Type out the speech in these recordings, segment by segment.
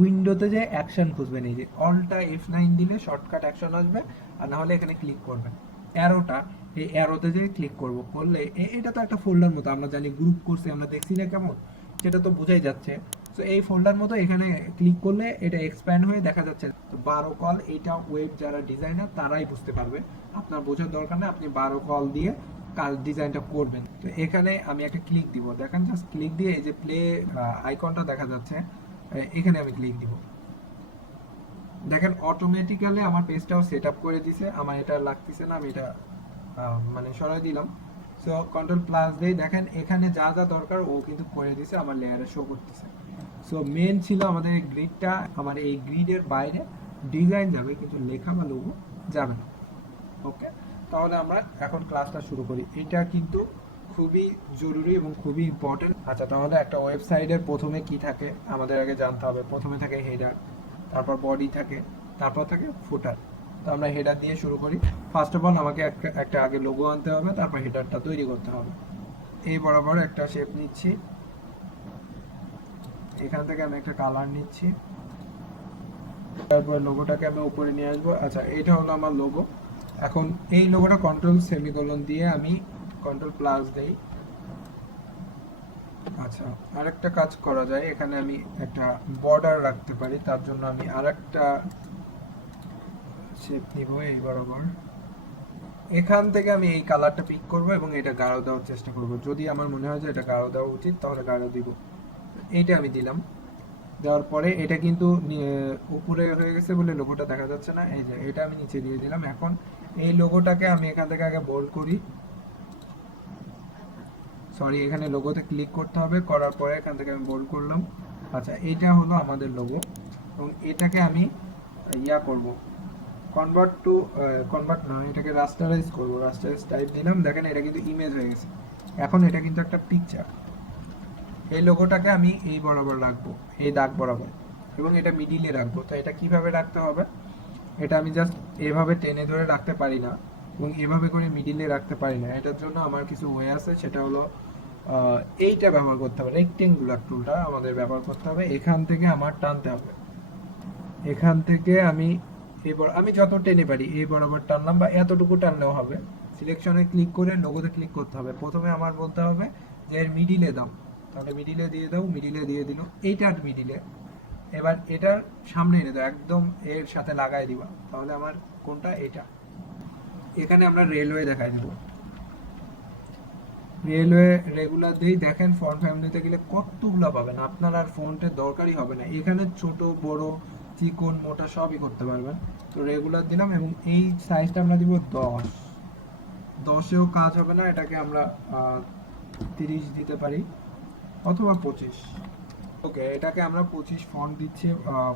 উইন্ডোতে যে অ্যাকশন খুঁজবেন, এই যে অলটা এফ নাইন দিলে শর্টকাট অ্যাকশন আসবে, আর নাহলে এখানে ক্লিক করবেন। অ্যারোটা এই অ্যারোতে যে ক্লিক করব, করলে এটা তো একটা ফোল্ডার মতো, আমরা জানি গ্রুপ করছি আমরা দেখছি না কেমন, সেটা তো বোঝাই যাচ্ছে। তো এই ফোল্ডার মতো এখানে ক্লিক করলে এটা এক্সপ্যান্ড হয়ে দেখা যাচ্ছে। তো বারো কল এইটা ওয়েব যারা ডিজাইনার তারাই বুঝতে পারবে। আপনার বোঝার দরকার নেই, আপনি বারো কল দিয়ে কাল ডিজাইনটা করবেন। তো এখানে আমি একটা ক্লিক দিব। দেখেন জাস্ট ক্লিক দিয়ে এই যে প্লে আইকনটা দেখা যাচ্ছে। এখানে আমি ক্লিক দিব। দেখেন অটোমেটিক্যালি আমার পেজটাও সেট আপ করে দিছে। আমার এটা লাগতেছে না, আমি এটা মানে সরাই দিলাম। সো কন্ট্রোল প্লাস দিয়ে দেখেন, এখানে যা যা দরকার, ও কিন্তু করে দিছে, আমার লেয়ারে শো করতেছে। সো মেন ছিল আমাদের গ্রিডটা আমার এই গ্রিডের বাইরে ডিজাইন যাবে, কিন্তু লেখা বা লোগো যাবে না। ওকে তাহলে আমরা এখন ক্লাসটা শুরু করি। এটা কিন্তু খুবই জরুরি এবং খুবই ইম্পর্টেন্ট আচ্ছা তাহলে একটা ওয়েবসাইটের প্রথমে কি থাকে? আমাদের আগে জানতে হবে। প্রথমে থাকে হেডার তারপর বডি থাকে, তারপর থাকে ফুটার তো আমরা হেডার দিয়ে শুরু করি। ফার্স্ট অফ অল আমাকে একটা একটা আগে লোগো আনতে হবে, তারপর হেডারটা তৈরি করতে হবে। এই বরাবর একটা শেপ নিচ্ছি। এখান থেকে আমি একটা কালার নিচ্ছি। তারপর লোগোটাকে আমি উপরে নিয়ে আসব। আচ্ছা এটা হলো আমার লোগো এখন এই লোগোটা কন্ট্রোল সেমিকোলন দিয়ে আমি কন্ট্রোল প্লাস দেই। আচ্ছা আরেকটা কাজ করা যায়। এখানে আমি একটা বর্ডার রাখতে পারি, তার জন্য আমি আরেকটা শেপ নিব এই বরাবর। এখান থেকে আমি এই কালারটা পিক করব এবং এটা গাঢ় দেওয়ার চেষ্টা করব। যদি আমার মনে হয় যে এটা গাঢ় দেওয়া উচিত, তাহলে গাঢ় দিব। এইটা আমি দিলাম। দেওয়ার পরে এটা কিন্তু উপরে হয়ে গেছে বলে লোগোটা দেখা যাচ্ছে না। এই যে, এটা আমি নিচে দিয়ে দিলাম। এখন এই লোগোটাকে আমি এখান থেকে আগে বোল্ড করি। সরি এখানে লোগোতে ক্লিক করতে হবে, করার পরে এখান থেকে আমি বোল্ড করলাম। আচ্ছা এইটা হলো আমাদের লোগো এবং এটাকে আমি ইয়া করব। কনভার্ট টু কনভার্ট না, এটাকে রাস্টারাইজ করব। রাস্টারাইজ টাইপ দিলাম, দেখেন এটা কিন্তু ইমেজ হয়ে গেছে। এখন এটা কিন্তু একটা পিকচার এই লোগোটাকে আমি এই বরাবর রাখব, এই দাগ বরাবর, এবং এটা মিডিলে রাখব। তো এটা কীভাবে রাখতে হবে? এটা আমি জাস্ট এভাবে টেনে ধরে রাখতে পারি না, এবং এভাবে করে মিডিলে রাখতে পারি না। এটার জন্য আমার কিছু ওয়ে আছে, সেটা হলো এইটা ব্যবহার করতে হবে। রেক্টেঙ্গুলার টুলটা আমাদের ব্যবহার করতে হবে। এখান থেকে আমার টানতে হবে। এখান থেকে আমি এবার আমি যত টেনে পারি, এই বরাবর টানলাম বা এতটুকু টানলেও হবে। সিলেকশনে ক্লিক করে লোগোতে ক্লিক করতে হবে। প্রথমে আমার বলতে হবে যে এর মিডিলে দাও। তাহলে মিডিলে দিয়ে দাও মিডিলে দিয়ে দিল। এইটার মিডিলে এবার এটার সামনে এনে দাও। একদম এর সাথে লাগাই দিবা। তাহলে আমার কোনটা? এটা। এখানে আমরা রেলওয়ে দেখাই দেবো। রেলওয়ে রেগুলার দিয়েই দেখেন ফোন ফ্যামিলিতে গেলে কতগুলো পাবেন? আপনার আর ফোনটা দরকারই হবে না। এখানে ছোট, বড়, চিকন, মোটা সবই করতে পারবেন। তো রেগুলার দিলাম এবং এই সাইজটা আমরা দিব দশ। দশেও কাজ হবে না, এটাকে আমরা তিরিশ দিতে পারি অথবা পঁচিশ। ওকে, এটাকে আমরা পঁচিশ ফন্ট দিচ্ছি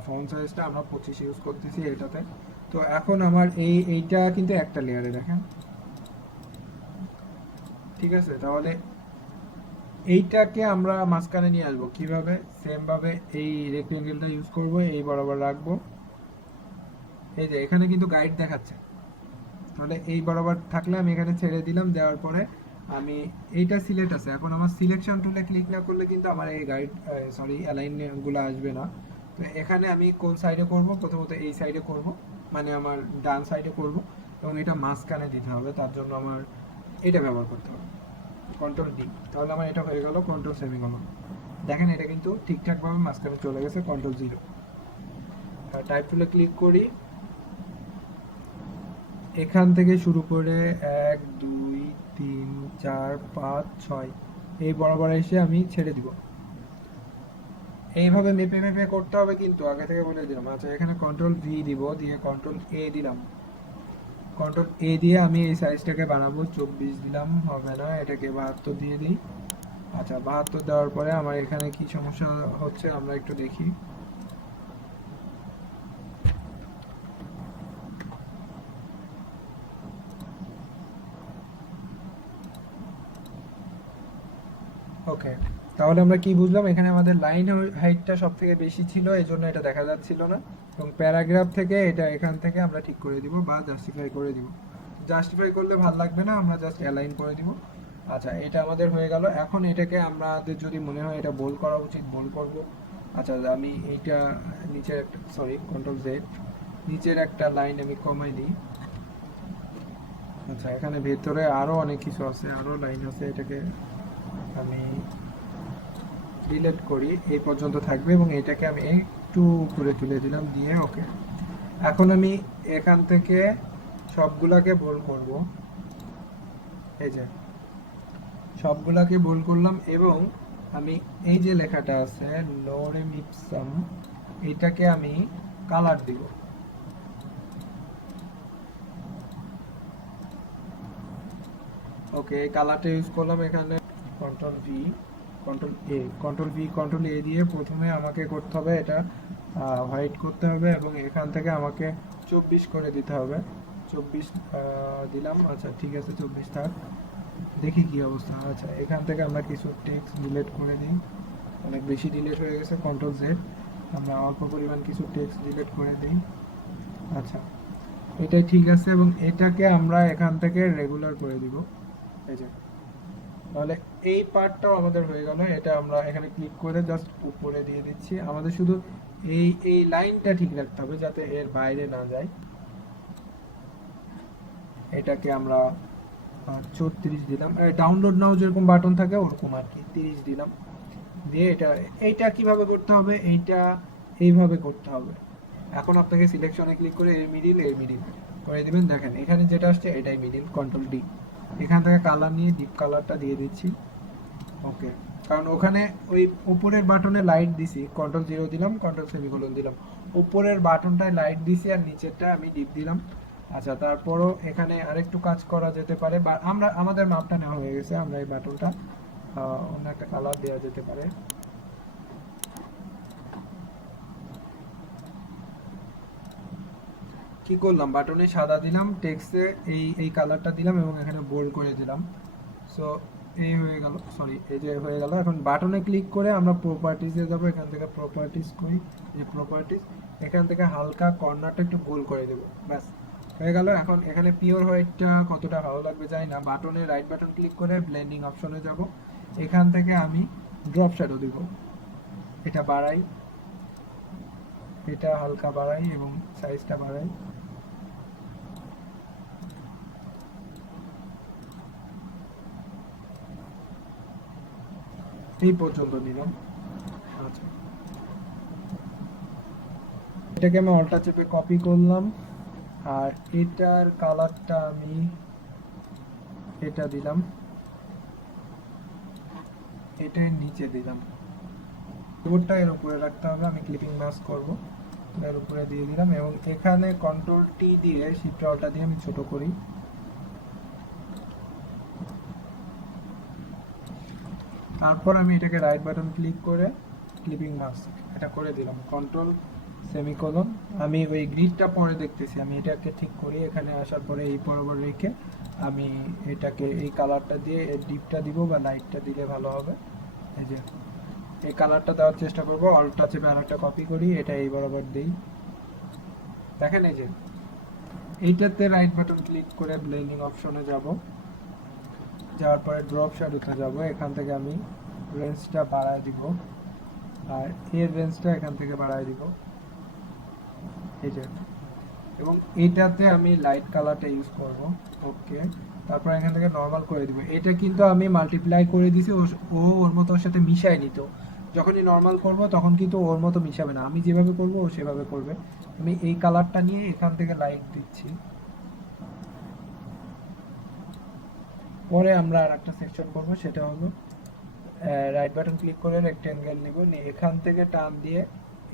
ফোন সাইজটা আমরা পঁচিশ ইউজ করতেছি এটাতে। তো এখন আমার এই, এইটা কিন্তু একটা লেয়ারে দেখেন। ঠিক আছে? তাহলে এইটাকে আমরা মাঝখানে নিয়ে আসব। কীভাবে? সেম ভাবে এই রেক্টেঙ্গেলটা ইউজ করব, এই বরাবর রাখব। এই যে, এখানে কিন্তু গাইড দেখাচ্ছে। তাহলে এই বরাবর থাকলে আমি এখানে ছেড়ে দিলাম, দেওয়ার পরে আমি এইটা সিলেক্ট আছে। এখন আমার সিলেকশন টুলে ক্লিক না করলে কিন্তু আমার এই গাইড সরি অ্যালাইনগুলো আসবে না। তো এখানে আমি কোন সাইডে করব? প্রথমত এই সাইডে করব মানে আমার ডান সাইডে করব। এবং এটা মাঝখানে দিতে হবে, তার জন্য আমার এটা ব্যবহার করতে হবে। কন্ট্রোল ডি তাহলে আমার এটা হয়ে গেল কন্ট্রোল সেমিকলন দেখেন এটা কিন্তু ঠিকঠাকভাবে মাঝখানে চলে গেছে কন্ট্রোল জিরো টাইপ টুলে ক্লিক করি। এখান থেকে শুরু করে এক, দুই, তিন, চার, পাঁচ, ছয়, এই বরাবর এসে আমি ছেড়ে দিব। এইভাবে মেপে মেপে করতে হবে কিন্তু, আগে থেকে বলে দিলাম। আচ্ছা এখানে কন্ট্রোল ভি দিব, দিয়ে কন্ট্রোল এ দিলাম। কন্ট্রোল এ দিয়ে আমি এই সাইজটাকে বানাবো। চব্বিশ দিলাম, হবে না, এটাকে বাহাত্তর দিয়ে দিই। আচ্ছা বাহাত্তর দেওয়ার পরে আমার এখানে কি সমস্যা হচ্ছে আমরা একটু দেখি। ওকে তাহলে আমরা কি বুঝলাম? এখানে আমাদের লাইন হাইটটা সব থেকে বেশি ছিল, এই জন্য এটা দেখা যাচ্ছিল না। এবং প্যারাগ্রাফ থেকে এটা এখান থেকে আমরা ঠিক করে দিব বা জাস্টিফাই করে দিব। জাস্টিফাই করলে ভালো লাগবে না, আমরা জাস্ট অ্যালাইন করে দিব। আচ্ছা এটা আমাদের হয়ে গেল। এখন এটাকে আমাদের যদি মনে হয় এটা বোল করা উচিত বোল করব। আচ্ছা আমি এইটা নিচের একটা সরি কন্ট্রোল জেড নিচের একটা লাইন আমি কমাই দিই। আচ্ছা এখানে ভেতরে আরও অনেক কিছু আছে আরও লাইন আছে এটাকে ডিলিট করি, এই পর্যন্ত থাকবে এবং এটাকে আমি একটু উপরে তুলে দিলাম দিয়ে ওকে এখন আমি এখান থেকে সবগুলাকে ভুল করব। এই যে, সবগুলাকে ভুল করলাম এবং আমি এই যে লেখাটা আছে লোরেম মিপসাম এটাকে আমি কালার দিব। ওকে কালারটা ইউজ করলাম এখানে। Control V control A control V control A দিয়ে প্রথমে আমাকে করতে হবে এটা হোয়াইট করতে হবে এবং এখান থেকে আমাকে চব্বিশ করে দিতে হবে। চব্বিশ দিলাম। আচ্ছা ঠিক আছে, চব্বিশ থাক। দেখি কি অবস্থা। আচ্ছা এখান থেকে আমরা কিছু টেক্সট ডিলেট করে দিই। অনেক বেশি ডিলিট হয়ে গেছে কন্ট্রোল জেড আমরা অল্প পরিমাণ কিছু টেক্সট ডিলেট করে দিই। আচ্ছা এটাই ঠিক আছে এবং এটাকে আমরা এখান থেকে রেগুলার করে দিব। এই যে তাহলে এই পার্টটাও আমাদের হয়ে গেল, এটা আমরা এখানে ক্লিক করে জাস্ট উপরে দিয়ে দিচ্ছি। আমাদের শুধু এই এই লাইনটা ঠিক রাখতে হবে যাতে এর বাইরে না যায়। এটাকে আমরা চৌত্রিশ দিলাম। ডাউনলোড নাও যেরকম বাটন থাকে ওরকম আর কি, তিরিশ দিলাম। দিয়ে এটা, এইটা কীভাবে করতে হবে? এইটা এইভাবে করতে হবে। এখন আপনাকে সিলেকশনে ক্লিক করে এর মিডিল এর মিডিল করে দিবেন। দেখেন, এখানে যেটা আসছে এটাই মিডিল কন্ট্রোল ডি এখান থেকে কালার নিয়ে ডিপ কালারটা দিয়ে দিচ্ছি। ওকে কারণ ওখানে ওই উপরের বাটনে লাইট দিছি কন্ট্রোল জিরো দিলাম কন্ট্রোল সেমিকোলন দিলাম। উপরের বাটনটায় লাইট দিছি আর নিচেরটা আমি ডিপ দিলাম। আচ্ছা তারপরও এখানে আরেকটু কাজ করা যেতে পারে, বা আমরা, আমাদের মাপটা নেওয়া হয়ে গেছে, আমরা এই বাটনটা অন্য একটা কালার দেওয়া যেতে পারে। কি করলাম? বাটনে সাদা দিলাম টেক্সটে এই এই কালারটা দিলাম এবং এখানে বোল্ড করে দিলাম। সো এই হয়ে গেল সরি এই যে হয়ে গেল। এখন বাটনে ক্লিক করে আমরা প্রপার্টিসে যাব, এখান থেকে প্রপার্টিস করি যে প্রপার্টিস এখান থেকে হালকা কর্নারটা একটু গোল করে দেবো, ব্যাস। হয়ে গেল, এখন এখানে পিওর হোয়াইটটা কতটা ভালো লাগবে জানি না। বাটনে রাইট বাটন ক্লিক করে ব্লেন্ডিং অপশনে যাব। এখান থেকে আমি ড্রপ শ্যাডো দেব। এটা বাড়াই, এটা হালকা বাড়াই এবং সাইজটা বাড়াই। এই পর্যন্ত নিলাম। আচ্ছা। এটাকে আমি অল্টা চেপে কপি করলাম। আর এটার কালারটা আমি এটা দিলাম। এটার নিচে দিলাম। কিবোর্ডটা এর উপরে রাখতে হবে। আমি ক্লিপিং মাস্ক করব। এর উপরে দিয়ে দিলাম এবং এখানে কন্ট্রোল টি দিয়ে শিফট অল্টা দিয়ে আমি ছোট করি। তারপর আমি এটাকে রাইট বাটন ক্লিক করে ক্লিপিং মাস্ক এটা করে দিলাম। কন্ট্রোল সেমিকোলন আমি ওই গ্রিডটা পরে দেখতেছি, আমি এটাকে ঠিক করি, এখানে আসার পরে এই বরাবর রেখে আমি এটাকে এই কালারটা দিয়ে ডিপটা দিব বা লাইটটা দিলে ভালো হবে। এই যে, এই কালারটা দেওয়ার চেষ্টা করব অল্টা চেপে আর একটা কপি করি, এটা এই বরাবর দিই। দেখেন এই যে, এইটাতে রাইট বাটন ক্লিক করে ব্লেন্ডিং অপশনে যাব। যাওয়ার পরে ড্রপ শ্যাডোতে যাব, এখান থেকে আমি রেঞ্জটা বাড়ায় দিব। আর এর রেঞ্জটা এখান থেকে বাড়ায় দিব। এই যে। এবং এটাতে আমি লাইট কালারটা ইউজ করব। ওকে তারপর এখান থেকে নর্মাল করে দিব। এটা কিন্তু আমি মাল্টিপ্লাই করে দিছি ও- ও ওর মতো ওর সাথে মিশাই নিত যখনই নর্মাল করব, তখন কিন্তু ওর মতো মিশাবে না। আমি যেভাবে করব, ও সেভাবে করবে। আমি এই কালারটা নিয়ে এখান থেকে লাইট দিচ্ছি। পরে আমরা আর একটা সেকশন করব, সেটা হলো রাইট বাটন ক্লিক করে রেক্টেঙ্গেল নিব, নিয়ে এখান থেকে টান দিয়ে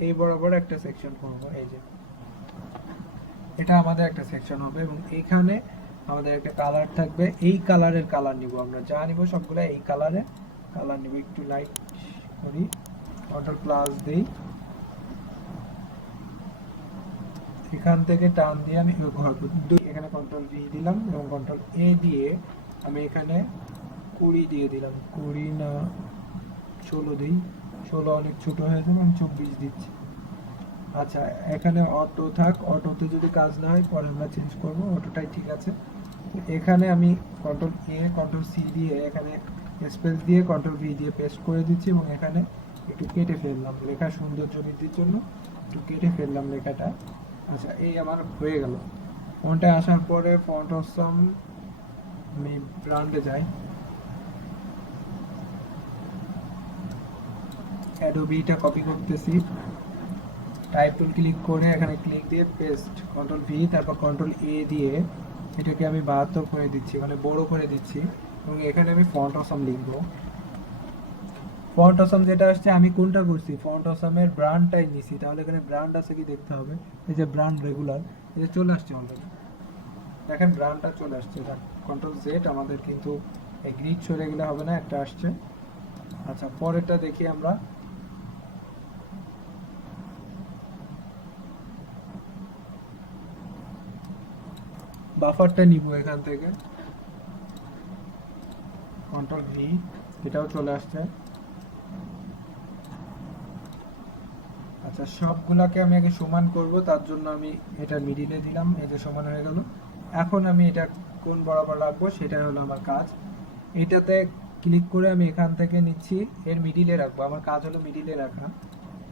এই বরাবর একটা সেকশন করব, এই যে। এটা আমাদের একটা সেকশন হবে এবং এখানে আমাদের একটা কালার থাকবে, এই কালারের কালার নিব আমরা। যা নিব সবগুলো এই কালারে কালার নিব, একটু লাইট করি কন্ট্রোল প্লাস দিই। এখান থেকে টান দিয়ে আমি ঘর এখানে কন্ট্রোল ভি দিলাম এবং কন্ট্রোল এ দিয়ে আমি এখানে কুড়ি দিয়ে দিলাম। কুড়ি না ষোলো দিই। ষোলো অনেক ছোট হয়ে যাবে আমি চব্বিশ দিচ্ছি। আচ্ছা এখানে অটো থাক অটোতে যদি কাজ না হয় পরে আমরা চেঞ্জ করব অটোটাই ঠিক আছে। এখানে আমি কন্ট্রোল এ কন্ট্রোল সি দিয়ে এখানে স্পেস দিয়ে কন্ট্রোল ভি দিয়ে পেস্ট করে দিচ্ছি এবং এখানে একটু কেটে ফেললাম। লেখা সৌন্দর্য বৃদ্ধির জন্য একটু কেটে ফেললাম লেখাটা। আচ্ছা এই আমার হয়ে গেল। ফন্টে আসার পরে ফন্ট আমি ব্র্যান্ডে যাই অ্যাডোবিটা কপি করতেছি। টাইপ টুল ক্লিক করে এখানে ক্লিক দিয়ে পেস্ট কন্ট্রোল ভি তারপর কন্ট্রোল এ দিয়ে এটাকে আমি বাহাত্তর করে দিচ্ছি মানে বড় করে দিচ্ছি। এবং এখানে আমি ফন্ট অসম লিখব। ফন্ট অসম যেটা আসছে, আমি কোনটা করছি? ফন্ট অসমের ব্র্যান্ডটাই নিছি। তাহলে এখানে ব্র্যান্ড আছে কি দেখতে হবে? এই যে ব্র্যান্ড রেগুলার এই যে চলে আসছে অলরেডি দেখেন ব্র্যান্ডটা চলে আসছে, এটা কন্ট্রোল জেড আমাদের কিন্তু এই গ্রিড সরে গেলে হবে না, একটা আসছে। আচ্ছা পরেরটা দেখি আমরা। বাফারটা নিব এখান থেকে। কন্ট্রোল ভি এটাও চলে আসছে। আচ্ছা সবগুলাকে আমি আগে সমান করব, তার জন্য আমি এটা মিডিলে দিলাম যে সমান হয়ে গেল। এখন আমি এটা কোন বরাবর রাখব সেটা হলো আমার কাজ। এটাতে ক্লিক করে আমি এখান থেকে নিচ্ছি, এর মিডিলে রাখব। আমার কাজ হলো মিডিলে রাখা।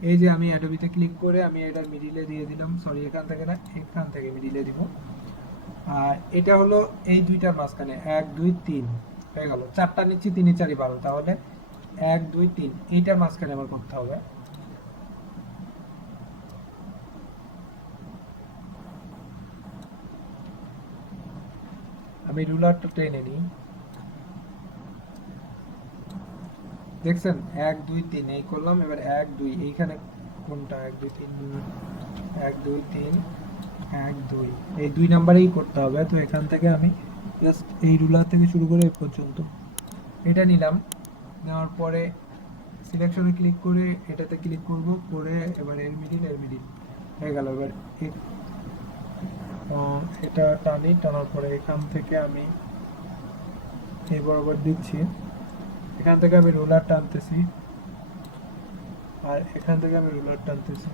এই যে আমি অ্যাডোবিতে ক্লিক করে আমি এটার মিডিলে দিয়ে দিলাম। সরি এখান থেকে না, এখান থেকে মিডিলে দিব। আর এটা হলো এই দুইটার মাঝখানে, এক, দুই, তিন। হয়ে গেল। চারটা নিচ্ছি, তিনে চারি বারো। তাহলে এক, দুই, তিন। এইটার মাঝখানে আমার করতে হবে। আমি রুলারটা টেনে নিই। দেখছেন? এক, দুই, তিন, এই করলাম, এবার এক, দুই, এইখানে কোনটা? এক, দুই, তিন এক, দুই, তিন, এক, দুই, এই দুই নাম্বারেই করতে হবে, তো এখান থেকে আমি জাস্ট এই রুলার থেকে শুরু করে এই পর্যন্ত। এটা নিলাম, নেওয়ার পরে সিলেকশনে ক্লিক করে এটাতে ক্লিক করব, করে এবার এর মিডিল এর মিডিল হয়ে গেল। এবার এ- এটা টানি, টানার পরে এখান থেকে আমি এই বরাবর দিচ্ছি। এখান থেকে আমি রোলার টানতেছি আর এখান থেকে আমি রোলার টানতেছি।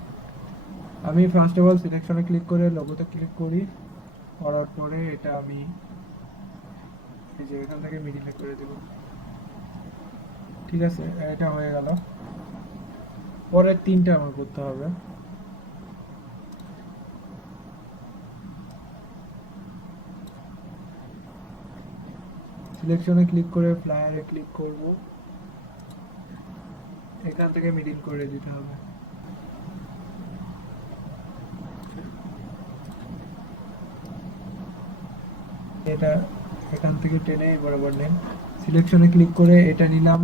আমি ফার্স্ট অফ অল সিলেকশনে ক্লিক করে লোগোতে ক্লিক করি, করার পরে এটা আমি এই যে এখান থেকে মিডিলে করে দেব। ঠিক আছে এটা হয়ে গেল। পরের তিনটা আমার করতে হবে। সিলেকশনে ক্লিক করে ফ্লায়ারে ক্লিক করব। এখান থেকে মিডিল করে দিতে হবে। এটা এখান থেকে টেনে বরাবর নেন সিলেকশনে ক্লিক করে এটা নিলাম।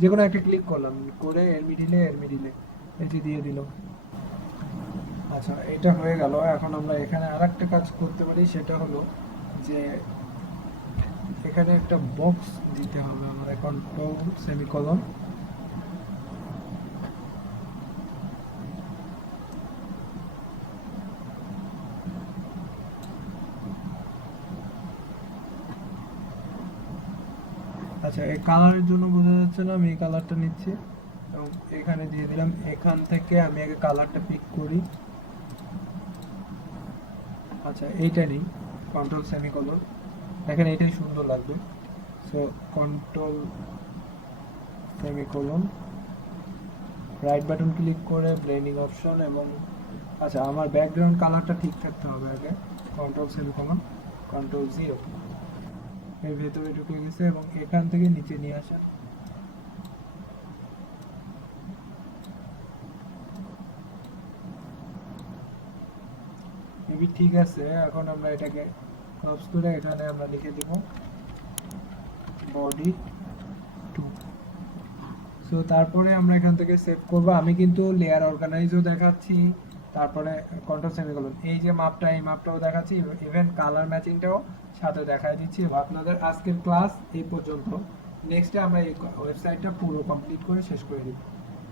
যে কোনো একটা ক্লিক করলাম। করে এর মিডিলে এর মিডিলে এটি দিয়ে দিলাম আচ্ছা এটা হয়ে গেল। এখন আমরা এখানে আরেকটা কাজ করতে পারি। সেটা হলো যে এখানে একটা বক্স দিতে হবে আমার কন্ট্রোল সেমিকলন আচ্ছা এই কালারের জন্য বোঝা যাচ্ছে না, আমি এই কালারটা নিচ্ছি। এবং এখানে দিয়ে দিলাম, এখান থেকে আমি আগে কালারটা পিক করি। আচ্ছা এইটা নিই কন্ট্রোল সেমিকলন দেখেন এটাই সুন্দর লাগবে। So control semicolon right button click করে ব্লেন্ডিং অপশন এবং আচ্ছা আমার ব্যাকগ্রাউন্ড কালারটা ঠিক থাকতে হবে আগে। কন্ট্রোল সেমিকোলন কন্ট্রোল জিরো এর ভেতরে ঢুকে গেছে এবং এখান থেকে নিচে নিয়ে আসা। মেবি ঠিক আছে, এখন আমরা এটাকে ক্রপস করে এখানে আমরা লিখে দিব বডি টু সো তারপরে আমরা এখান থেকে সেভ করব। আমি কিন্তু লেয়ার অর্গানাইজও দেখাচ্ছি, তারপরে কন্ট্রোল সেমিকোলন এই যে মাপটা, এই মাপটাও দেখাচ্ছি ইভেন কালার ম্যাচিংটাও সাথে দেখাই দিচ্ছি। আপনাদের আজকের ক্লাস এই পর্যন্ত। নেক্সটে আমরা এই ওয়েবসাইটটা পুরো কমপ্লিট করে শেষ করে দিব।